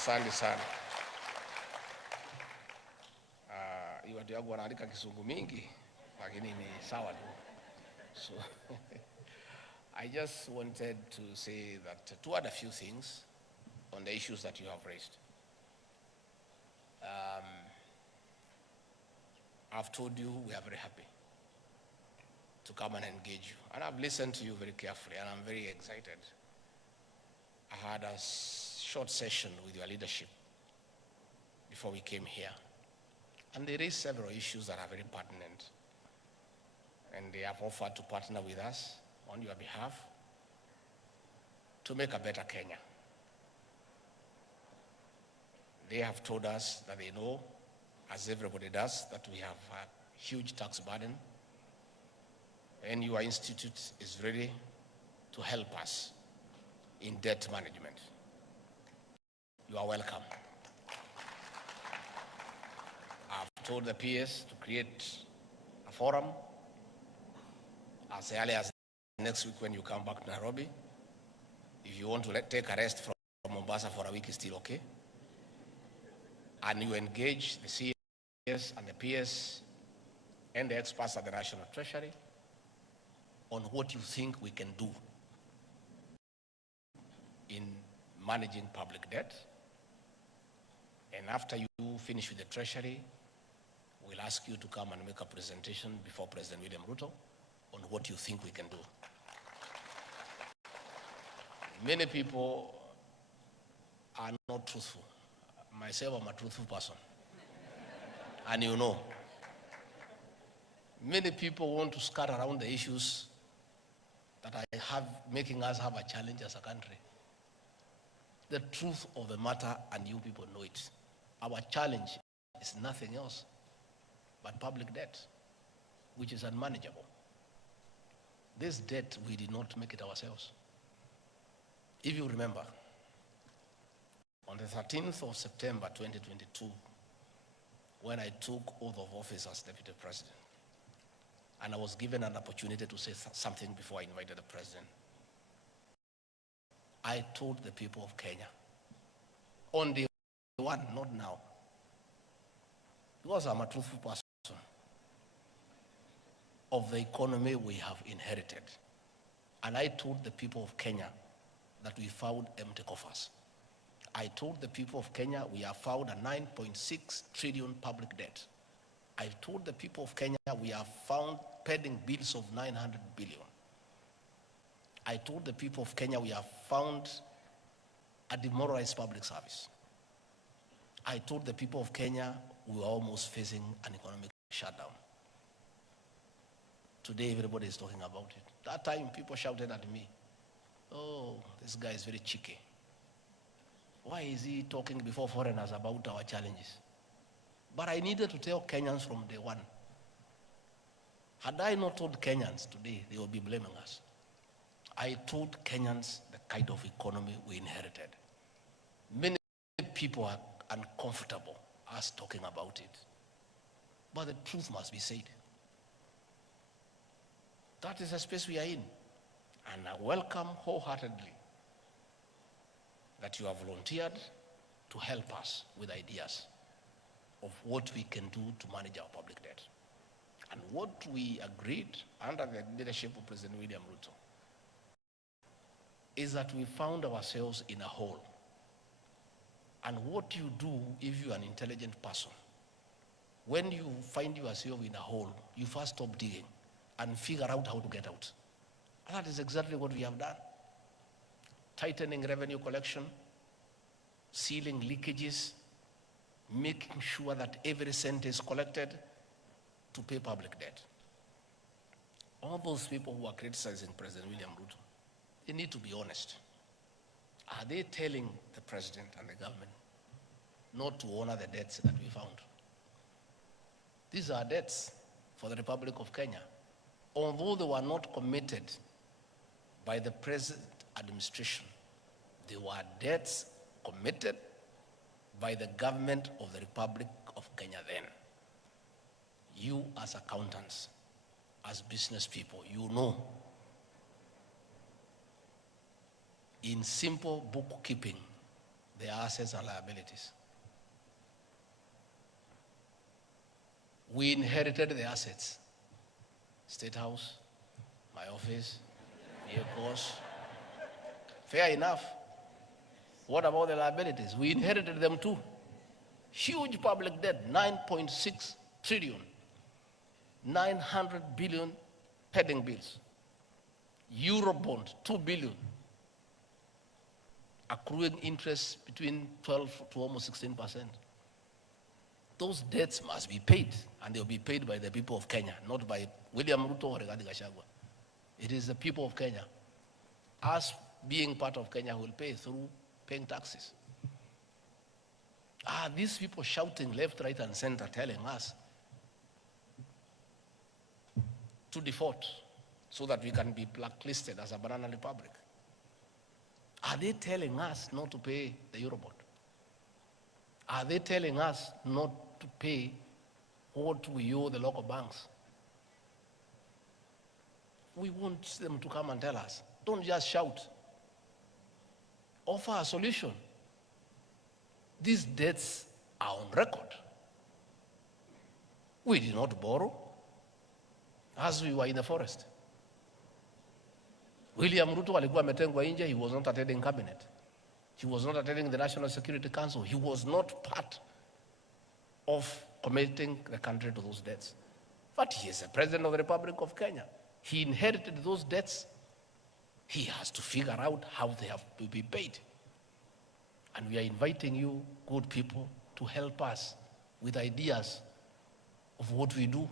Asante sana. Hii watu yangu wanaandika Kisungu mingi, lakini ni sawa tu. So I just wanted to say that to add a few things on the issues that you have raised. I've told you we are very happy to come and engage you. And I've listened to you very carefully, and I'm very excited. I had a short session with your leadership before we came here. And there is several issues that are very pertinent. And they have offered to partner with us on your behalf to make a better Kenya. They have told us that they know, as everybody does, that we have a huge tax burden, and your institute is ready to help us in debt management. You are welcome. I've told the PS to create a forum as early as next week when you come back to Nairobi. If you want to take a rest from Mombasa for a week, it's still okay. And you engage the CS and the PS and the experts at the National Treasury on what you think we can do in managing public debt. And after you finish with the Treasury, we'll ask you to come and make a presentation before President William Ruto on what you think we can do. Many people are not truthful. Myself, I'm a truthful person. And you know, many people want to skirt around the issues that are making us have a challenge as a country. The truth of the matter, and you people know it. Our challenge is nothing else but public debt, which is unmanageable. This debt, we did not make it ourselves. If you remember, on the 13th of September 2022, when I took oath of office as Deputy President, and I was given an opportunity to say something before I invited the President, I told the people of Kenya, on day one, not now, because I'm a truthful person, of the economy we have inherited. And I told the people of Kenya that we found empty coffers. I told the people of Kenya we have found a 9.6 trillion public debt. I told the people of Kenya we have found pending bills of 900 billion. I told the people of Kenya we have found a demoralized public service. I told the people of Kenya we were almost facing an economic shutdown. Today everybody is talking about it. That time people shouted at me, oh, this guy is very cheeky. Why is he talking before foreigners about our challenges? But I needed to tell Kenyans from day one. Had I not told Kenyans today, they would be blaming us. I told Kenyans the kind of economy we inherited. Many people are uncomfortable us talking about it. But the truth must be said. That is the space we are in. And I welcome wholeheartedly that you have volunteered to help us with ideas of what we can do to manage our public debt. And what we agreed under the leadership of President William Ruto is that we found ourselves in a hole. And what you do if you're an intelligent person, when you find yourself in a hole, you first stop digging and figure out how to get out. And that is exactly what we have done. Tightening revenue collection, sealing leakages, making sure that every cent is collected to pay public debt. All those people who are criticizing President William Ruto, they need to be honest. Are they telling the president and the government not to honor the debts that we found? These are debts for the Republic of Kenya. Although they were not committed by the present administration, they were debts committed by the government of the Republic of Kenya then. You as accountants, as business people, you know, in simple bookkeeping, their assets and liabilities. We inherited the assets. State House, my office, vehicles. Fair enough. What about the liabilities? We inherited them too. Huge public debt, 9.6 trillion, 900 billion pending bills. Eurobond, 2 billion, accruing interest between 12 to almost 16%. Those debts must be paid, and they'll be paid by the people of Kenya, not by William RUTO or Gachagua. It is the people of Kenya. Us being part of Kenya will pay through paying taxes. These people shouting left, right, and center, telling us to default so that we can be blacklisted as a banana republic. Are they telling us not to pay the Eurobond? Are they telling us not to pay what we owe the local banks? We want them to come and tell us. Don't just shout. Offer a solution. These debts are on record. We did not borrow as we were in the forest. William RUTO alikuwa ametengwa nje. He was not attending cabinet. He was not attending the National Security Council. He was not part of committing the country to those debts. But he is the President of the Republic of Kenya. He inherited those debts. He has to figure out how they have to be paid. And we are inviting you, good people, to help us with ideas of what we do,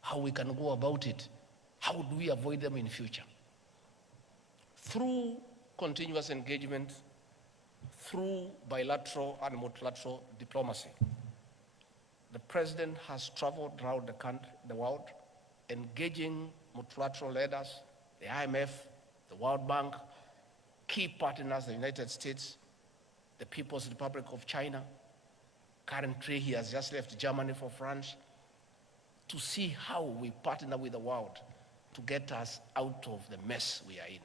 how we can go about it, how do we avoid them in future. Through continuous engagement, through bilateral and multilateral diplomacy, the President has traveled around the country, the world, engaging multilateral leaders, the IMF, the World Bank, key partners, the United States, the People's Republic of China. Currently, he has just left Germany for France to see how we partner with the world to get us out of the mess we are in.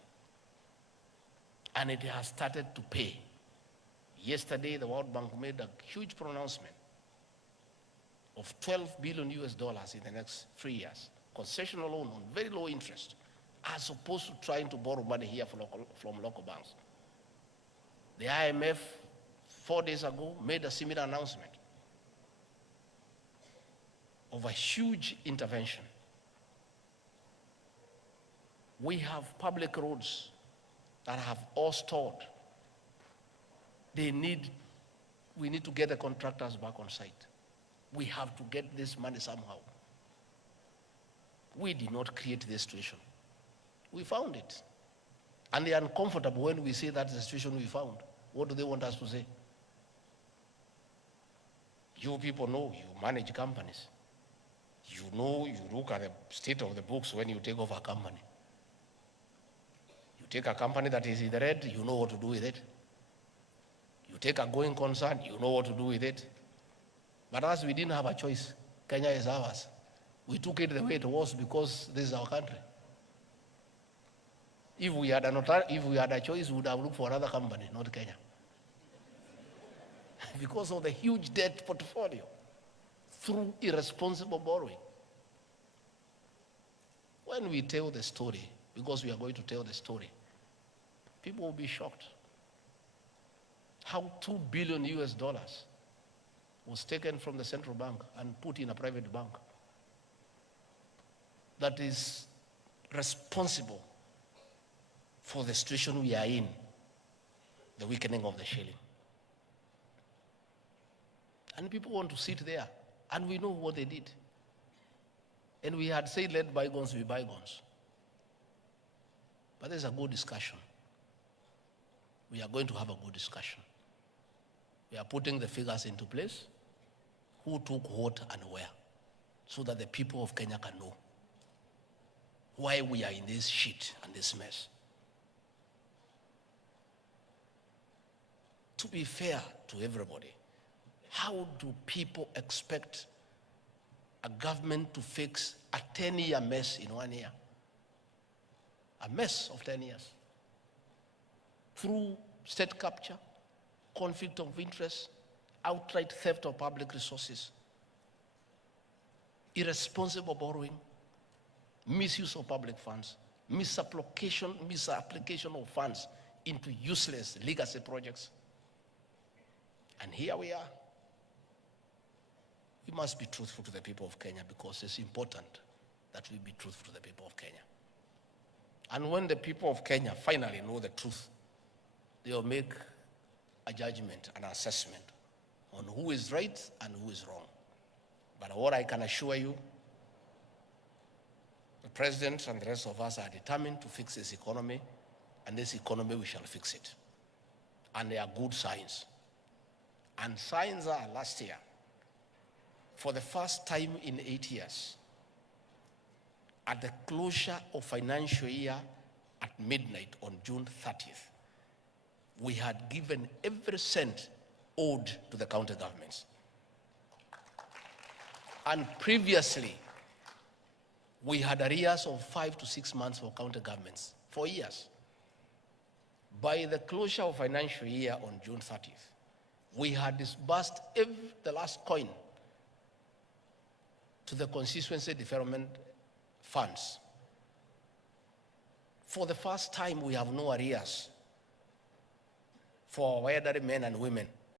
And it has started to pay. Yesterday, the World Bank made a huge pronouncement of $12 billion in the next 3 years. Concessional loan on very low interest, as opposed to trying to borrow money here from local banks. The IMF, 4 days ago, made a similar announcement of a huge intervention. We have public roads that have all stalled. We need to get the contractors back on site. We have to get this money somehow. We did not create this situation. We found it. And they are uncomfortable when we say that's the situation we found. What do they want us to say? You people know, you manage companies. You know, you look at the state of the books when you take over a company. You take a company that is in the red, you know what to do with it. You take a going concern, you know what to do with it. But us, we didn't have a choice. Kenya is ours. We took it the way it was because this is our country. If we had a choice, we would have looked for another company, not Kenya. Because of the huge debt portfolio through irresponsible borrowing. When we tell the story, because we are going to tell the story, people will be shocked. How $2 billion was taken from the central bank and put in a private bank that is responsible for the situation we are in, the weakening of the shilling. And people want to sit there, and we know what they did. And we had said, let bygones be bygones. But there's a good discussion. We are going to have a good discussion. We are putting the figures into place, who took what and where, so that the people of Kenya can know why we are in this shit and this mess. To be fair to everybody, how do people expect a government to fix a 10-year mess in 1 year? A mess of 10 years. Through state capture, conflict of interest, outright theft of public resources, irresponsible borrowing, misuse of public funds, misapplication of funds into useless legacy projects. And here we are. We must be truthful to the people of Kenya, because it's important that we be truthful to the people of Kenya. And when the people of Kenya finally know the truth, they will make a judgment, an assessment on who is right and who is wrong. But what I can assure you, the president and the rest of us are determined to fix this economy, and this economy, we shall fix it. And there are good signs. And signs are, last year, for the first time in 8 years, at the closure of financial year at midnight on June 30th, we had given every cent owed to the county governments. And previously, we had arrears of 5 to 6 months for county governments, for years. By the closure of financial year on June 30th, we had disbursed the last coin to the constituency development funds. For the first time, we have no arrears for our elderly men and women